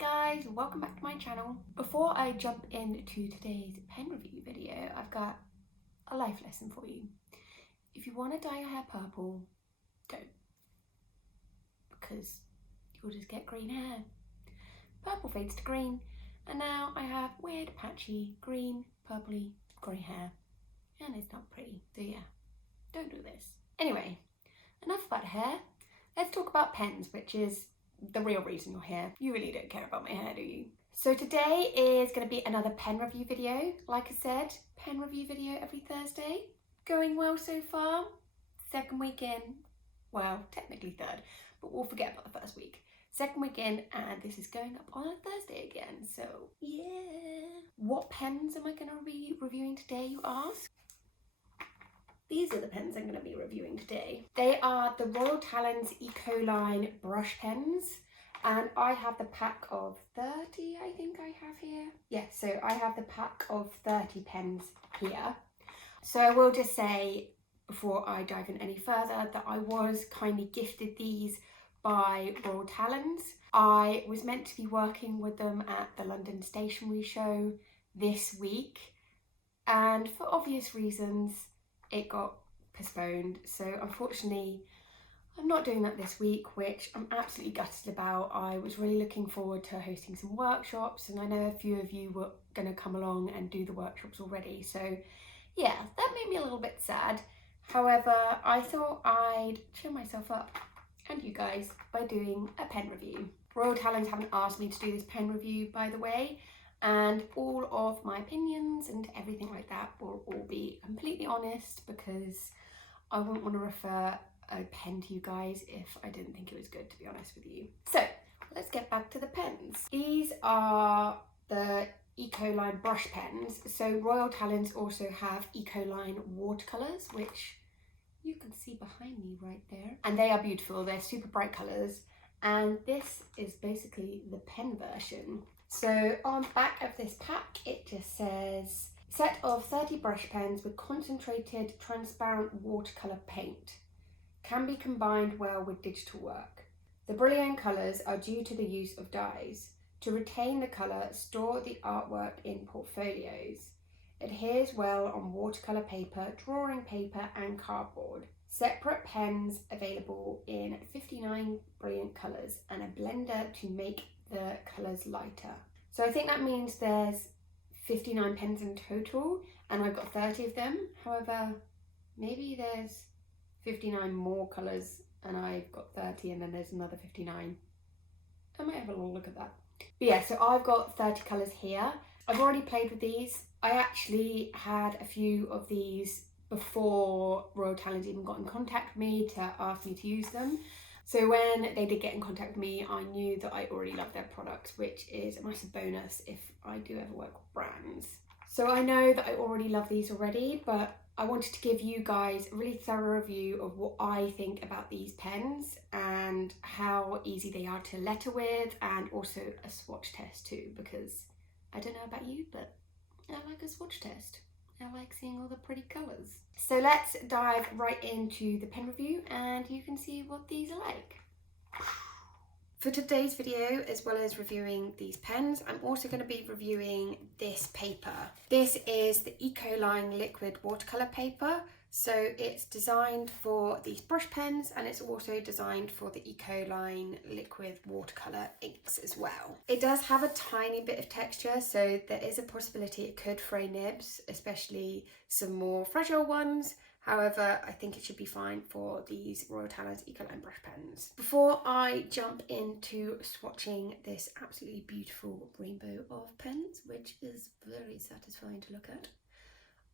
guys, welcome back to my channel. Before I jump into today's pen review video, I've got a life lesson for you. If you want to dye your hair purple, don't, because you'll just get green hair. Purple fades to green, and now I have weird patchy green, purpley, grey hair, and it's not pretty, so yeah, don't do this. Anyway, enough about hair, let's talk about pens, which is the real reason you're here. You really don't care about my hair, do you? So today is going to be another pen review video. Like I said, pen review video every Thursday. Going well so far. Second week in, well, technically third, but we'll forget about the first week. Second week in, and this is going up on a Thursday again, so yeah. What pens am I going to be reviewing today, you ask? These are the pens I'm going to be reviewing today. They are the Royal Talens Ecoline brush pens, and I have the pack of 30, I think I have here. Yeah, so I have the pack of 30 pens here. So I will just say, before I dive in any further, that I was kindly gifted these by Royal Talens. I was meant to be working with them at the London Stationery Show this week, and for obvious reasons, it got postponed. So unfortunately, I'm not doing that this week, which I'm absolutely gutted about. I was really looking forward to hosting some workshops, and I know a few of you were going to come along and do the workshops already. So yeah, that made me a little bit sad. However, I thought I'd cheer myself up and you guys by doing a pen review. Royal Talens haven't asked me to do this pen review, by the way, and all of my opinions and everything like that will all be completely honest, because I wouldn't want to refer a pen to you guys if I didn't think it was good, to be honest with you. So let's get back to the pens. These are the Ecoline brush pens. So Royal Talens also have Ecoline Watercolors, which you can see behind me right there, and they are beautiful. They're super bright colours, and this is basically the pen version. So on the back of this pack, it just says, set of 30 brush pens with concentrated transparent watercolour paint. Can be combined well with digital work. The brilliant colours are due to the use of dyes. To retain the colour, store the artwork in portfolios. Adheres well on watercolour paper, drawing paper and cardboard. Separate pens available in 59 brilliant colours and a blender to make the colours lighter. So I think that means there's 59 pens in total, and I've got 30 of them. However, maybe there's 59 more colours and I've got 30, and then there's another 59. I might have a little look at that. But yeah, so I've got 30 colours here. I've already played with these. I actually had a few of these before Royal Talens even got in contact with me to ask me to use them. So when they did get in contact with me, I knew that I already loved their products, which is a massive bonus if I do ever work with brands. So I know that I already love these already, but I wanted to give you guys a really thorough review of what I think about these pens and how easy they are to letter with, and also a swatch test too, because I don't know about you, but I like a swatch test. I like seeing all the pretty colours. So let's dive right into the pen review and you can see what these are like. For today's video, as well as reviewing these pens, I'm also going to be reviewing this paper. This is the Ecoline liquid watercolour paper. So it's designed for these brush pens, and it's also designed for the Ecoline liquid watercolour inks as well. It does have a tiny bit of texture, so there is a possibility it could fray nibs, especially some more fragile ones. However, I think it should be fine for these Royal Talens Ecoline brush pens. Before I jump into swatching this absolutely beautiful rainbow of pens, which is very satisfying to look at,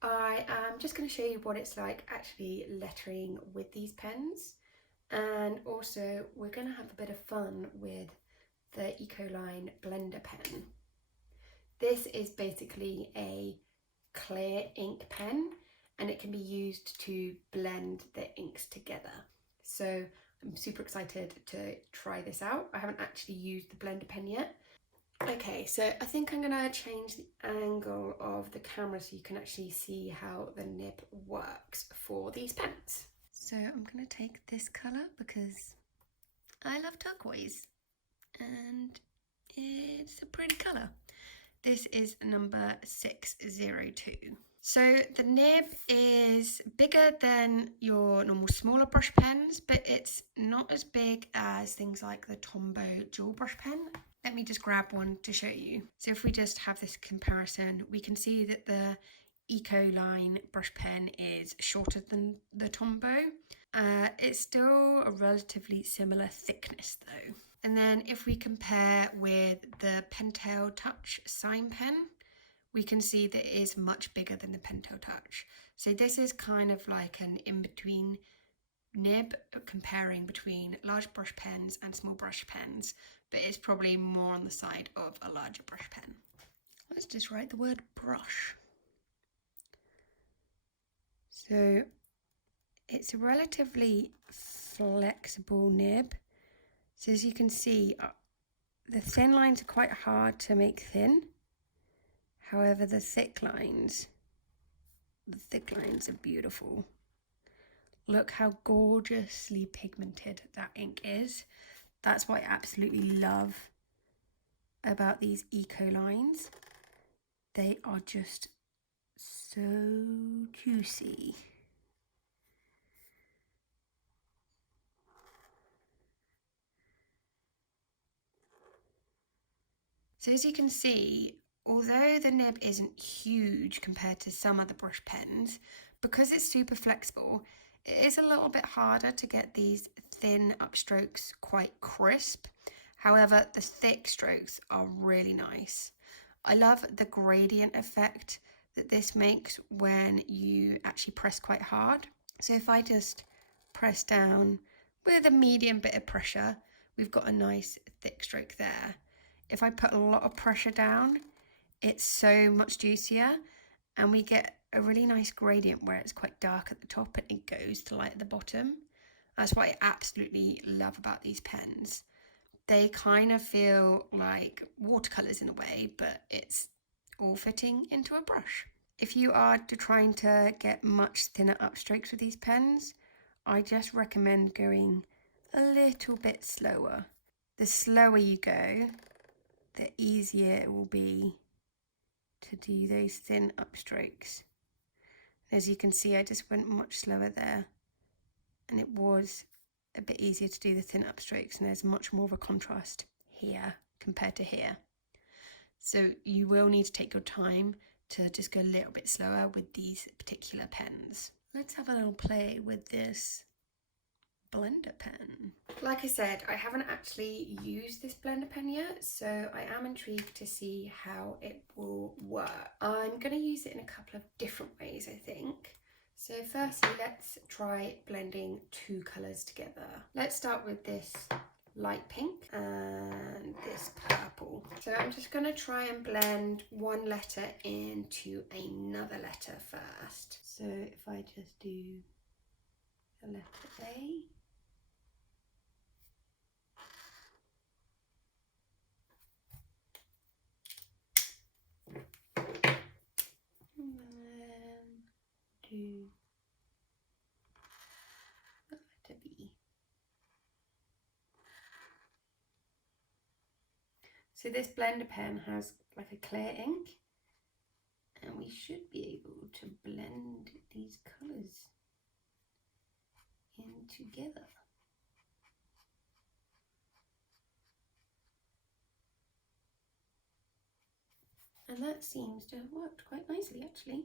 I am just going to show you what it's like actually lettering with these pens, and also we're going to have a bit of fun with the Ecoline Blender Pen. This is basically a clear ink pen, and it can be used to blend the inks together. So I'm super excited to try this out. I haven't actually used the blender pen yet. Okay, so I think I'm gonna change the angle of the camera so you can actually see how the nib works for these pens. So I'm gonna take this colour because I love turquoise, and it is a pretty colour. This is number 602. So the nib is bigger than your normal smaller brush pens, but it's not as big as things like the Tombow dual brush pen. Let me just grab one to show you. So if we just have this comparison, we can see that the Ecoline brush pen is shorter than the Tombow. It's still a relatively similar thickness though. And then if we compare with the Pentel Touch sign pen, we can see that it is much bigger than the Pentel Touch. So this is kind of like an in-between nib comparing between large brush pens and small brush pens, but it's probably more on the side of a larger brush pen. Let's just write the word brush. So it's a relatively flexible nib. So as you can see, the thin lines are quite hard to make thin. However, the thick lines are beautiful. Look how gorgeously pigmented that ink is. That's what I absolutely love about these Ecolines. They are just so juicy. So as you can see, although the nib isn't huge compared to some other brush pens, because it's super flexible, it is a little bit harder to get these thin upstrokes quite crisp. However, the thick strokes are really nice. I love the gradient effect that this makes when you actually press quite hard. So if I just press down with a medium bit of pressure, we've got a nice thick stroke there. If I put a lot of pressure down, it's so much juicier and we get a really nice gradient where it's quite dark at the top and it goes to light at the bottom. That's what I absolutely love about these pens. They kind of feel like watercolors in a way, but it's all fitting into a brush. If you are trying to get much thinner upstrokes with these pens, I just recommend going a little bit slower. The slower you go, the easier it will be to do those thin upstrokes. As you can see, I just went much slower there, and it was a bit easier to do the thin upstrokes, and there's much more of a contrast here compared to here. So you will need to take your time to just go a little bit slower with these particular pens. Let's have a little play with this blender pen. Like I said, I haven't actually used this blender pen yet, so I am intrigued to see how it will work. I'm going to use it in a couple of different ways, I think. So firstly, let's try blending two colours together. Let's start with this light pink and this purple. So I'm just going to try and blend one letter into another letter first. So if I just do the letter A. And then do the letter B. So this blender pen has like a clear ink, and we should be able to blend these colours in together. And that seems to have worked quite nicely actually.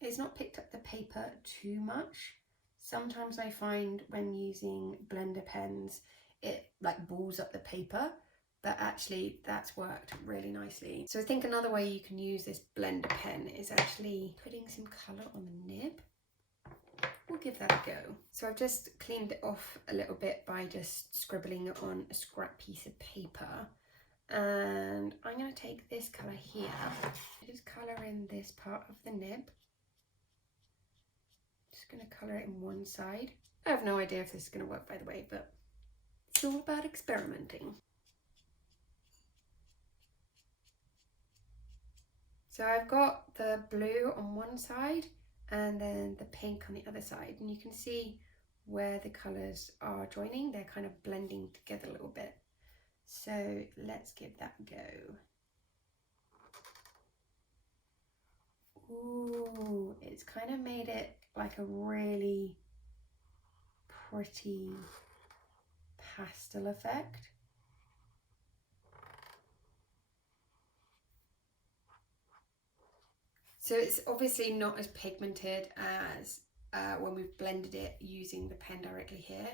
It's not picked up the paper too much. Sometimes I find when using blender pens, it like balls up the paper, but actually that's worked really nicely. So I think another way you can use this blender pen is actually putting some colour on the nib. We'll give that a go. So I've just cleaned it off a little bit by just scribbling it on a scrap piece of paper. And I'm going to take this colour here, just colour in this part of the nib. Just going to colour it in one side. I have no idea if this is going to work, by the way, but it's all about experimenting. So I've got the blue on one side and then the pink on the other side, and you can see where the colours are joining, they're kind of blending together a little bit. So let's give that a go. Ooh, it's kind of made it like a really pretty pastel effect. So it's obviously not as pigmented as when we've blended it using the pen directly here,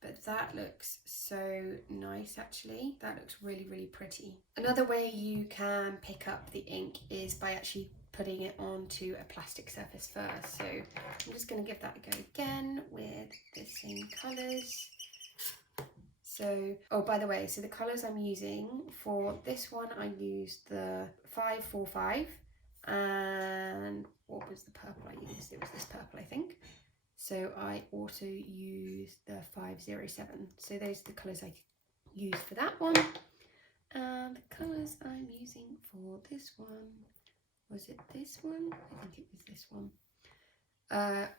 but that looks so nice actually. That looks really, really pretty. Another way you can pick up the ink is by actually putting it onto a plastic surface first. So I'm just going to give that a go again with the same colours. So, oh, by the way, so the colours I'm using for this one, I used the 545, and what was the purple I used? It was this purple, I think. So I also used the 507. So those are the colours I used for that one. And the colours I'm using for this one, was it this one? I think it was this one.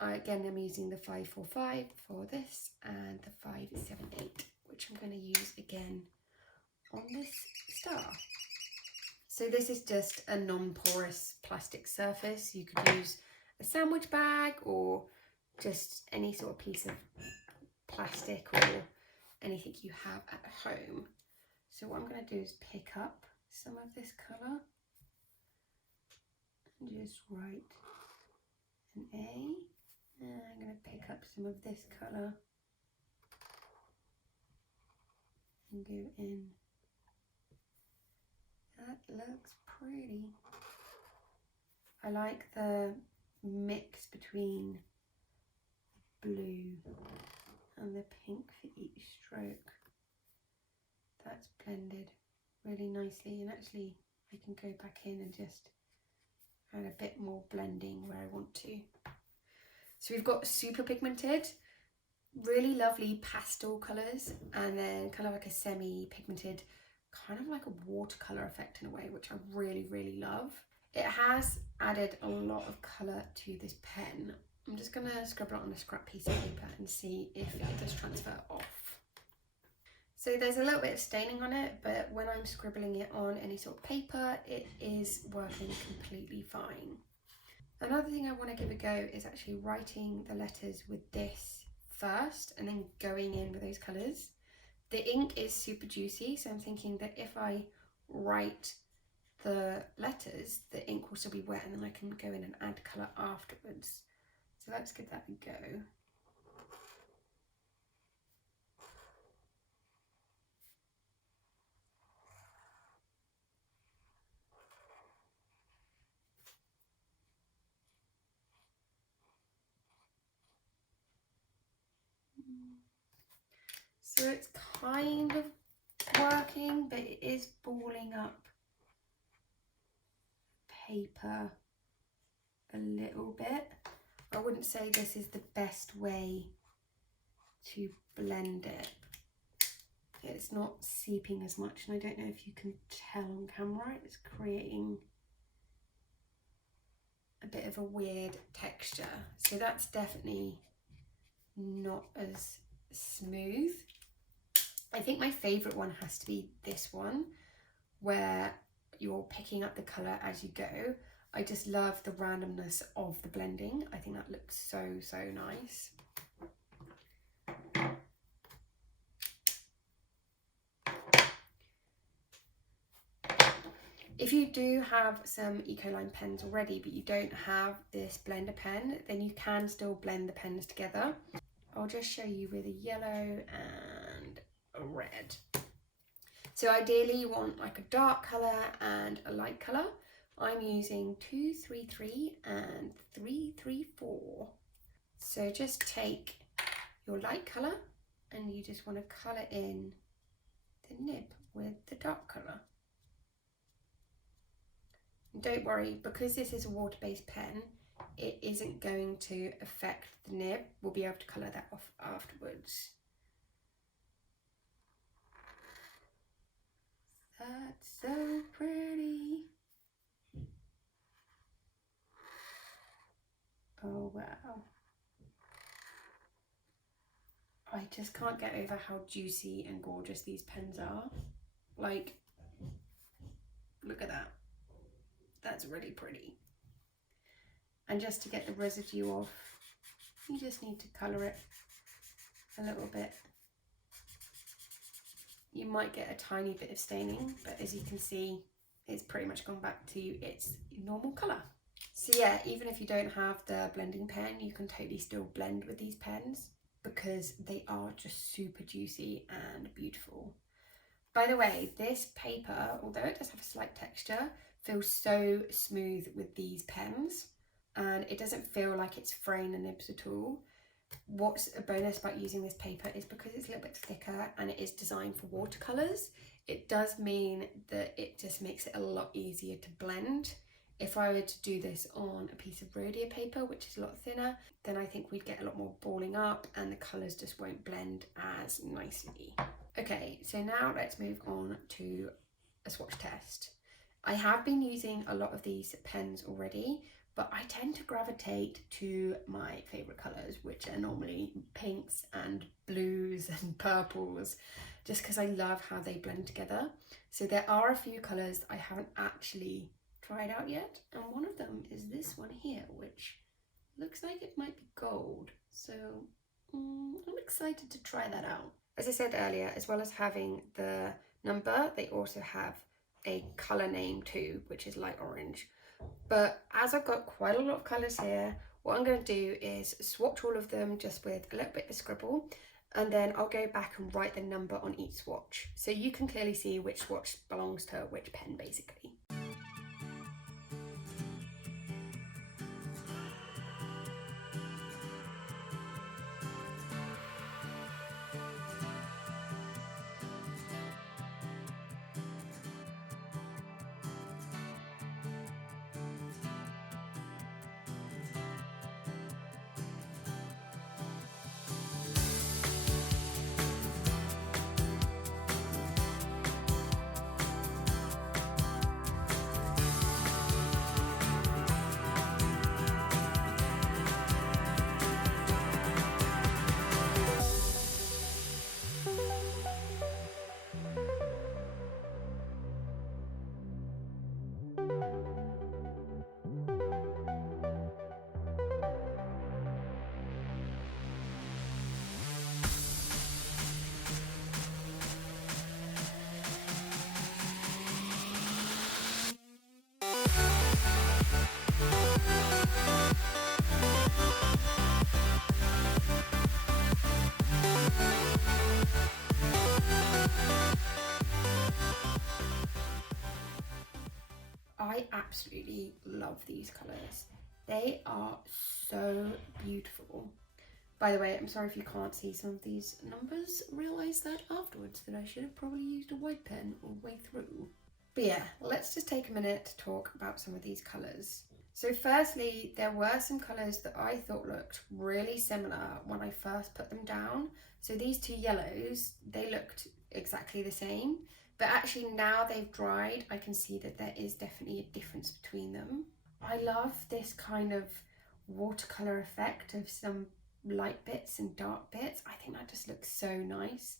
Again, I'm using the 545 for this and the 578, which I'm going to use again on this star. So this is just a non-porous plastic surface. You could use a sandwich bag or just any sort of piece of plastic or anything you have at home. So what I'm going to do is pick up some of this colour and just write an A, and I'm going to pick up some of this colour and go in. That looks pretty. I like the mix between blue and the pink for each stroke. That's blended really nicely, and actually I can go back in and just add a bit more blending where I want to. So we've got super pigmented, really lovely pastel colours, and then kind of like a semi-pigmented, kind of like a watercolour effect in a way, which I really, really love. It has added a lot of colour to this pen. I'm just going to scribble it on a scrap piece of paper and see if it does transfer off. So there's a little bit of staining on it, but when I'm scribbling it on any sort of paper, it is working completely fine. Another thing I want to give a go is actually writing the letters with this first and then going in with those colours. The ink is super juicy, so I'm thinking that if I write the letters, the ink will still be wet, and then I can go in and add colour afterwards. So let's give that a go. So it's kind of working, but it is balling up paper a little bit. I wouldn't say this is the best way to blend it. It's not seeping as much, and I don't know if you can tell on camera, it's creating a bit of a weird texture. So that's definitely not as smooth. I think my favourite one has to be this one, where you're picking up the colour as you go. I just love the randomness of the blending. I think that looks so, so nice. If you do have some Ecoline pens already, but you don't have this blender pen, then you can still blend the pens together. I'll just show you with a yellow and a red. So ideally you want like a dark colour and a light colour. I'm using 233 and 334. So just take your light colour and you just want to colour in the nib with the dark colour. Don't worry, because this is a water-based pen, it isn't going to affect the nib. We'll be able to colour that off afterwards. That's so pretty. Oh wow. just can't get over how juicy and gorgeous these pens are. Like, look at that. That's really pretty. And just to get the residue off, you just need to colour it a little bit. You might get a tiny bit of staining, but as you can see, it's pretty much gone back to its normal colour. So yeah, even if you don't have the blending pen, you can totally still blend with these pens because they are just super juicy and beautiful. By the way, this paper, although it does have a slight texture, feels so smooth with these pens, and it doesn't feel like it's fraying the nibs at all. What's a bonus about using this paper is because it's a little bit thicker and it is designed for watercolours, it does mean that it just makes it a lot easier to blend. If I were to do this on a piece of rhodia paper, which is a lot thinner, then I think we'd get a lot more balling up and the colours just won't blend as nicely. Okay, so now let's move on to a swatch test. I have been using a lot of these pens already, but I tend to gravitate to my favourite colours, which are normally pinks and blues and purples, just because I love how they blend together. So there are a few colours that I haven't actually tried out yet, and one of them is this one here, which looks like it might be gold. So I'm excited to try that out. As I said earlier, as well as having the number, they also have a colour name too, which is light orange. But as I've got quite a lot of colours here, what I'm going to do is swatch all of them just with a little bit of scribble, and then I'll go back and write the number on each swatch, so you can clearly see which swatch belongs to which pen basically. I absolutely love these colours. They are so beautiful. By the way, I'm sorry if you can't see some of these numbers. Realise that afterwards that I should have probably used a white pen all the way through. But yeah, let's just take a minute to talk about some of these colours. So firstly, there were some colours that I thought looked really similar when I first put them down. So these two yellows, they looked exactly the same. But actually now they've dried, I can see that there is definitely a difference between them. I love this kind of watercolour effect of some light bits and dark bits. I think that just looks so nice,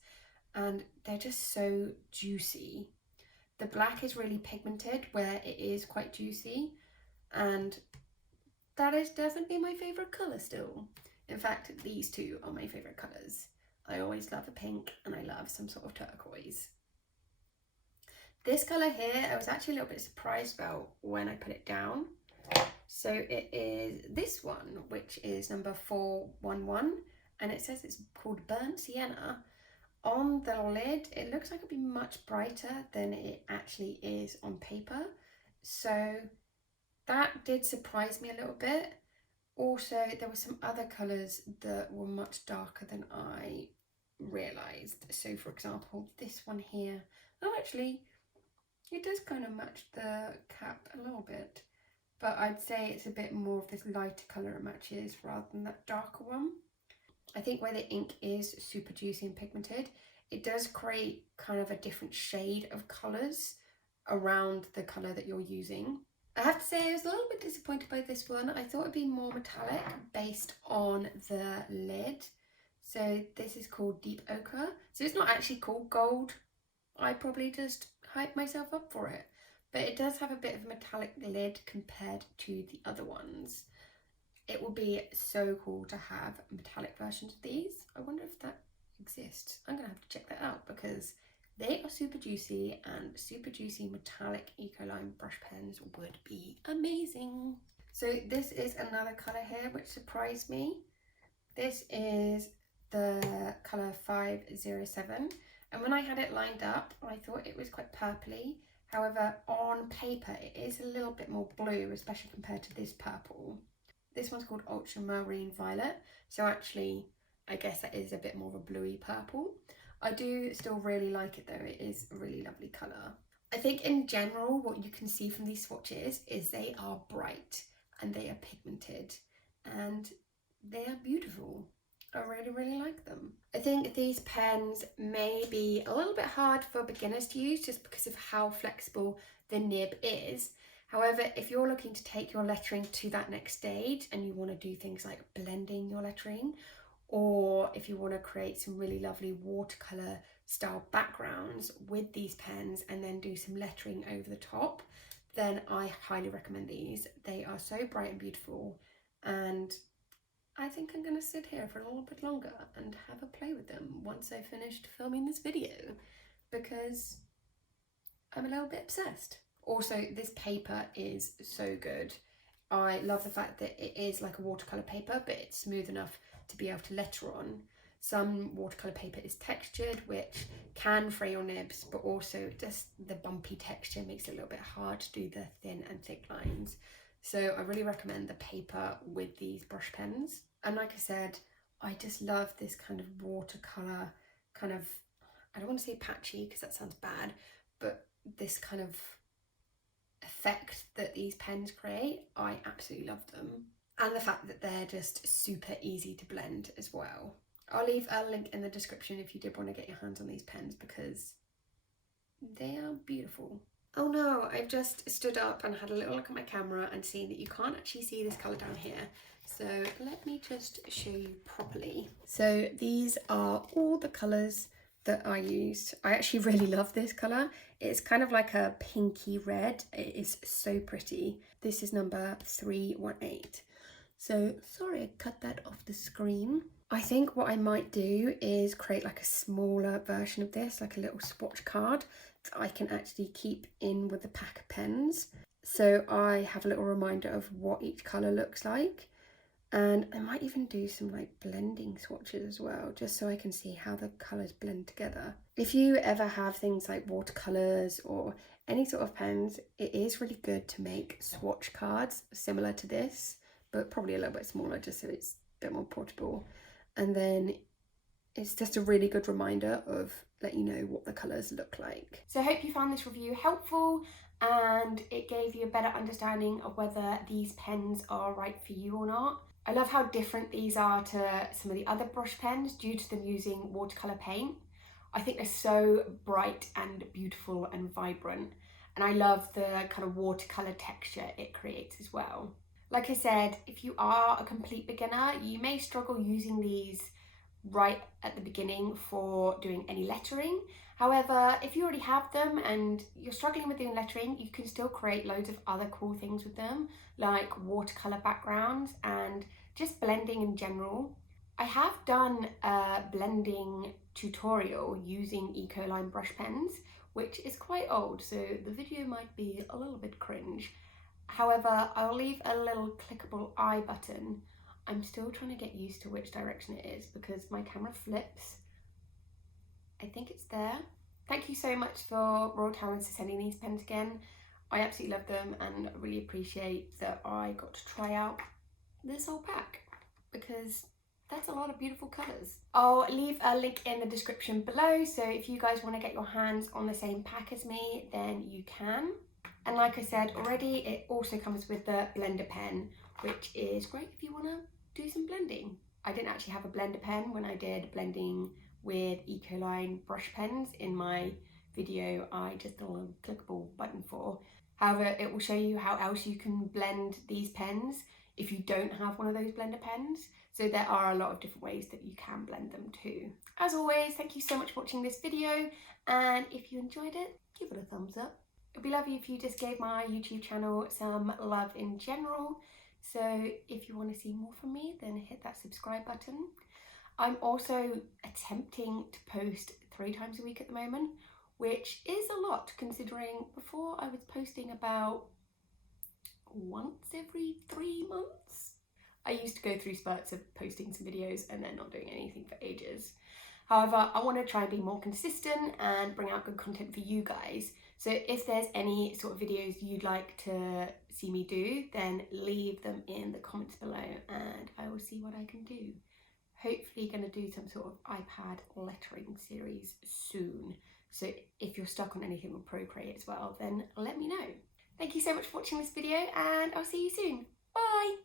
and they're just so juicy. The black is really pigmented where it is quite juicy, and that is definitely my favourite colour still. In fact, these two are my favourite colours. I always love a pink and I love some sort of turquoise. This colour here, I was actually a little bit surprised about when I put it down. So it is this one, which is number 411, and it says it's called Burnt Sienna. On the lid, it looks like it'd be much brighter than it actually is on paper. So that did surprise me a little bit. Also, there were some other colours that were much darker than I realised. So for example, this one here, oh actually, it does kind of match the cap a little bit, but I'd say it's a bit more of this lighter colour it matches rather than that darker one. I think where the ink is super juicy and pigmented, it does create kind of a different shade of colours around the colour that you're using. I have to say I was a little bit disappointed by this one. I thought it'd be more metallic based on the lid. So this is called Deep Ochre. So it's not actually called gold. I probably just hyped myself up for it. But it does have a bit of a metallic lid compared to the other ones. It would be so cool to have metallic versions of these. I wonder if that exists. I'm gonna have to check that out because they are super juicy, and super juicy metallic Ecoline brush pens would be amazing. So this is another colour here which surprised me. This is the colour 507, and when I had it lined up I thought it was quite purpley. However, on paper it is a little bit more blue, especially compared to this purple. This one's called Ultramarine Violet, so actually I guess that is a bit more of a bluey purple. I do still really like it though, it is a really lovely colour. I think in general what you can see from these swatches is they are bright and they are pigmented and they are beautiful. I really like them. I think these pens may be a little bit hard for beginners to use just because of how flexible the nib is. However, if you're looking to take your lettering to that next stage and you want to do things like blending your lettering, or if you want to create some really lovely watercolor style backgrounds with these pens and then do some lettering over the top, then I highly recommend these. They are so bright and beautiful, and I think I'm going to sit here for a little bit longer and have a play with them once I've finished filming this video, because I'm a little bit obsessed. Also, this paper is so good. I love the fact that it is like a watercolour paper, but it's smooth enough to be able to letter on. Some watercolour paper is textured, which can fray your nibs, but also just the bumpy texture makes it a little bit hard to do the thin and thick lines. So I really recommend the paper with these brush pens. And like I said, I just love this kind of watercolour, kind of, I don't want to say patchy because that sounds bad, but this kind of effect that these pens create. I absolutely love them. And the fact that they're just super easy to blend as well. I'll leave a link in the description if you did want to get your hands on these pens because they are beautiful. Oh no, I've just stood up and had a little look at my camera and seen that you can't actually see this colour down here. So let me just show you properly. So these are all the colours that I used. I actually really love this colour. It's kind of like a pinky red. It is so pretty. This is number 318. So sorry I cut that off the screen. I think what I might do is create like a smaller version of this, like a little swatch card that I can actually keep in with the pack of pens. So I have a little reminder of what each colour looks like. And I might even do some like blending swatches as well, just so I can see how the colours blend together. If you ever have things like watercolours or any sort of pens, it is really good to make swatch cards similar to this, but probably a little bit smaller just so it's a bit more portable. And then it's just a really good reminder of letting you know what the colours look like. So I hope you found this review helpful and it gave you a better understanding of whether these pens are right for you or not. I love how different these are to some of the other brush pens due to them using watercolour paint. I think they're so bright and beautiful and vibrant, and I love the kind of watercolour texture it creates as well. Like I said, if you are a complete beginner, you may struggle using these right at the beginning for doing any lettering. However, if you already have them and you're struggling with doing lettering, you can still create loads of other cool things with them, like watercolor backgrounds and just blending in general. I have done a blending tutorial using Ecoline brush pens, which is quite old, so the video might be a little bit cringe. However, I'll leave a little clickable I button. I'm still trying to get used to which direction it is because my camera flips. I think it's there. Thank you so much for Royal Talents for sending these pens again. I absolutely love them and really appreciate that I got to try out this whole pack because that's a lot of beautiful colours. I'll leave a link in the description below, so if you guys want to get your hands on the same pack as me, then you can. And like I said already, it also comes with the blender pen, which is great if you want to do some blending. I didn't actually have a blender pen when I did blending with Ecoline brush pens in my video I just did a little clickable button for. However, it will show you how else you can blend these pens if you don't have one of those blender pens. So there are a lot of different ways that you can blend them too. As always, thank you so much for watching this video, and if you enjoyed it, give it a thumbs up. It'd be lovely if you just gave my YouTube channel some love in general. So if you want to see more from me, then hit that subscribe button. I'm also attempting to post 3 times a week at the moment, which is a lot considering before I was posting about once every 3 months. I used to go through spurts of posting some videos and then not doing anything for ages. However, I want to try and be more consistent and bring out good content for you guys. So if there's any sort of videos you'd like to see me do, then leave them in the comments below and I will see what I can do. Hopefully going to do some sort of iPad lettering series soon. So if you're stuck on anything with Procreate as well, then let me know. Thank you so much for watching this video and I'll see you soon. Bye!